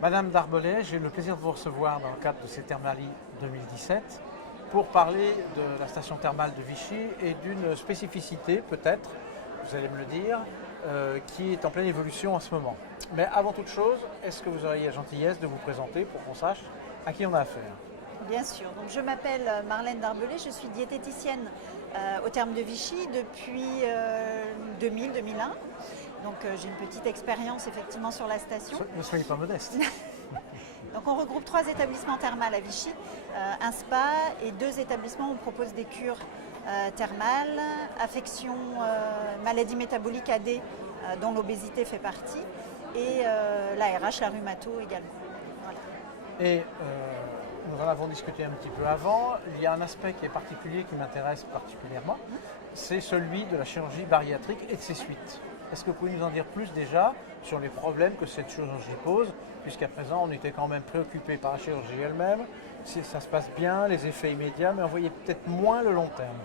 Madame Darbelay, j'ai le plaisir de vous recevoir dans le cadre de ces Thermalies 2017 pour parler de la station thermale de Vichy et d'une spécificité peut-être, vous allez me le dire, qui est en pleine évolution en ce moment. Mais avant toute chose, est-ce que vous auriez la gentillesse de vous présenter pour qu'on sache à qui on a affaire? Bien sûr. Donc, je m'appelle Marlène Darbelay, je suis diététicienne au Thermes de Vichy depuis 2000-2001. Donc j'ai une petite expérience effectivement sur la station. Ne soyez pas modeste. Donc on regroupe 3 établissements thermales à Vichy, un spa et 2 établissements où on propose des cures thermales, affections, maladies métaboliques AD dont l'obésité fait partie et l'ARH, la rhumato également. Voilà. Et nous en avons discuté un petit peu avant. Il y a un aspect qui est particulier, qui m'intéresse particulièrement, c'est celui de la chirurgie bariatrique et de ses suites. Est-ce que vous pouvez nous en dire plus déjà sur les problèmes que cette chirurgie pose, puisqu'à présent on était quand même préoccupé par la chirurgie elle-même, si ça se passe bien, les effets immédiats, mais on voyait peut-être moins le long terme.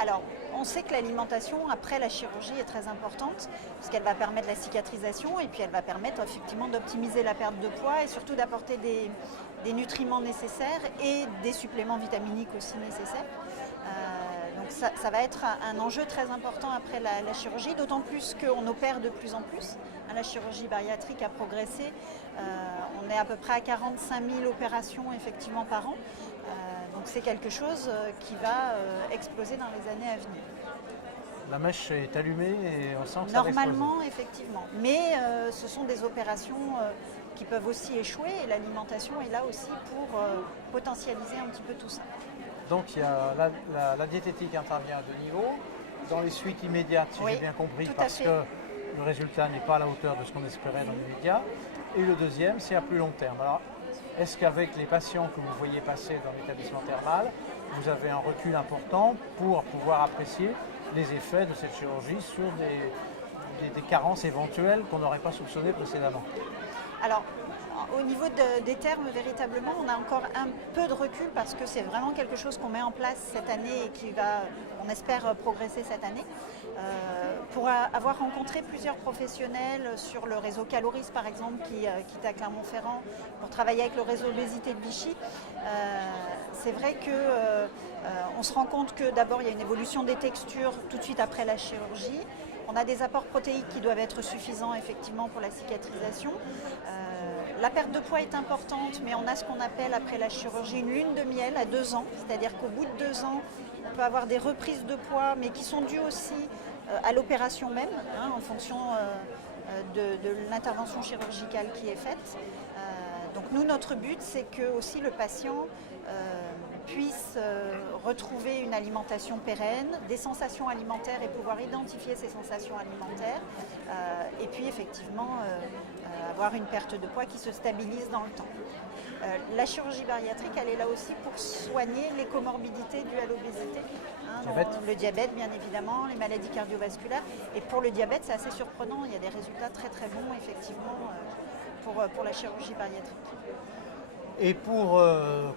Alors, on sait que l'alimentation après la chirurgie est très importante, puisqu'elle va permettre la cicatrisation et puis elle va permettre effectivement d'optimiser la perte de poids et surtout d'apporter des nutriments nécessaires et des suppléments vitaminiques aussi nécessaires. Donc ça va être un enjeu très important après la chirurgie, d'autant plus qu'on opère de plus en plus. La chirurgie bariatrique a progressé. On est à peu près à 45 000 opérations effectivement par an. Donc c'est quelque chose qui va exploser dans les années à venir. La mèche est allumée et on sent que ça va Normalement, effectivement. Mais ce sont des opérations qui peuvent aussi échouer et l'alimentation est là aussi pour potentialiser un petit peu tout ça. Donc il y a la diététique intervient à 2 niveaux. Dans les suites immédiates, si j'ai bien compris, parce que le résultat n'est pas à la hauteur de ce qu'on espérait dans l'immédiat. Et le deuxième, c'est à plus long terme. Alors, est-ce qu'avec les patients que vous voyez passer dans l'établissement thermal, vous avez un recul important pour pouvoir apprécier les effets de cette chirurgie sur des carences éventuelles qu'on n'aurait pas soupçonnées précédemment? Alors, au niveau des termes, véritablement, on a encore un peu de recul parce que c'est vraiment quelque chose qu'on met en place cette année et qui va, on espère, progresser cette année. Pour avoir rencontré plusieurs professionnels sur le réseau Caloris, par exemple, qui est à Clermont-Ferrand, pour travailler avec le réseau obésité de Vichy, c'est vrai qu'on se rend compte que d'abord, il y a une évolution des textures tout de suite après la chirurgie. On a des apports protéiques qui doivent être suffisants effectivement pour la cicatrisation. La perte de poids est importante, mais on a ce qu'on appelle après la chirurgie une lune de miel à 2 ans. C'est-à-dire qu'au bout de 2 ans, on peut avoir des reprises de poids, mais qui sont dues aussi à l'opération même, en fonction de l'intervention chirurgicale qui est faite. Donc nous, notre but, c'est que aussi le patient puisse retrouver une alimentation pérenne, des sensations alimentaires et pouvoir identifier ces sensations alimentaires et puis effectivement avoir une perte de poids qui se stabilise dans le temps. La chirurgie bariatrique, elle est là aussi pour soigner les comorbidités dues à l'obésité. Le diabète, bien évidemment, les maladies cardiovasculaires. Et pour le diabète, c'est assez surprenant, il y a des résultats très très bons effectivement pour la chirurgie bariatrique. Et pour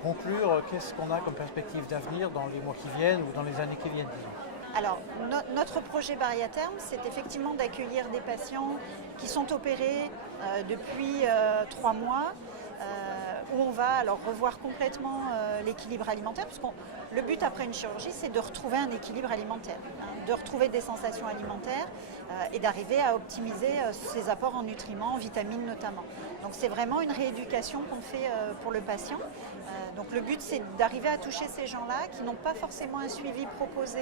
conclure, qu'est-ce qu'on a comme perspective d'avenir dans les mois qui viennent ou dans les années qui viennent, disons? Alors, notre projet Bariatherm, c'est effectivement d'accueillir des patients qui sont opérés depuis 3 mois, où on va alors revoir complètement l'équilibre alimentaire, parce que le but après une chirurgie, c'est de retrouver un équilibre alimentaire, de retrouver des sensations alimentaires et d'arriver à optimiser ses apports en nutriments, en vitamines notamment. Donc c'est vraiment une rééducation qu'on fait pour le patient. Donc le but, c'est d'arriver à toucher ces gens-là qui n'ont pas forcément un suivi proposé.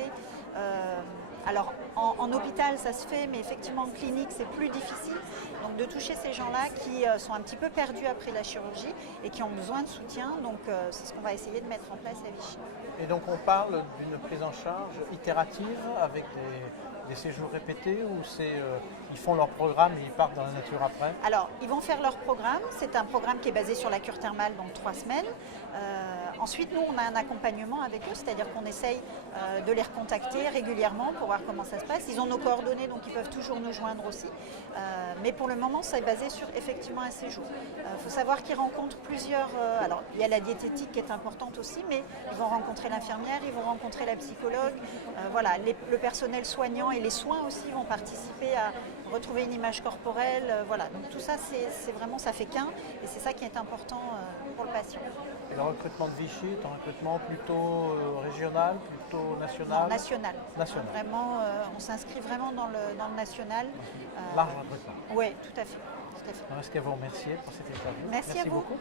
Alors en hôpital ça se fait, mais effectivement en clinique c'est plus difficile. Donc de toucher ces gens-là qui sont un petit peu perdus après la chirurgie et qui ont besoin de soutien. Donc c'est ce qu'on va essayer de mettre en place à Vichy. Et donc on parle d'une prise en charge itérative avec des séjours répétés ou ils font leur programme et ils partent dans la nature après? Alors ils vont faire leur programme. C'est un programme qui est basé sur la cure thermale, donc 3 semaines. Ensuite, nous, on a un accompagnement avec eux, c'est-à-dire qu'on essaye de les recontacter régulièrement pour voir comment ça se passe. Ils ont nos coordonnées, donc ils peuvent toujours nous joindre aussi. Mais pour le moment, ça est basé sur effectivement un séjour. Il faut savoir qu'ils rencontrent plusieurs... alors, il y a la diététique qui est importante aussi, mais ils vont rencontrer l'infirmière, ils vont rencontrer la psychologue. Voilà, le personnel soignant et les soins aussi vont participer à retrouver une image corporelle. Voilà, donc tout ça, c'est vraiment, ça fait qu'un, et c'est ça qui est important pour le patient. Et le recrutement de Vichy est un recrutement plutôt régional, plutôt national? Non, national. National. Vraiment, on s'inscrit vraiment dans le national. Large recrutement. Oui, tout à fait. Tout à fait. Il ne reste qu'à vous remercier pour cette interview. Merci à vous. Beaucoup.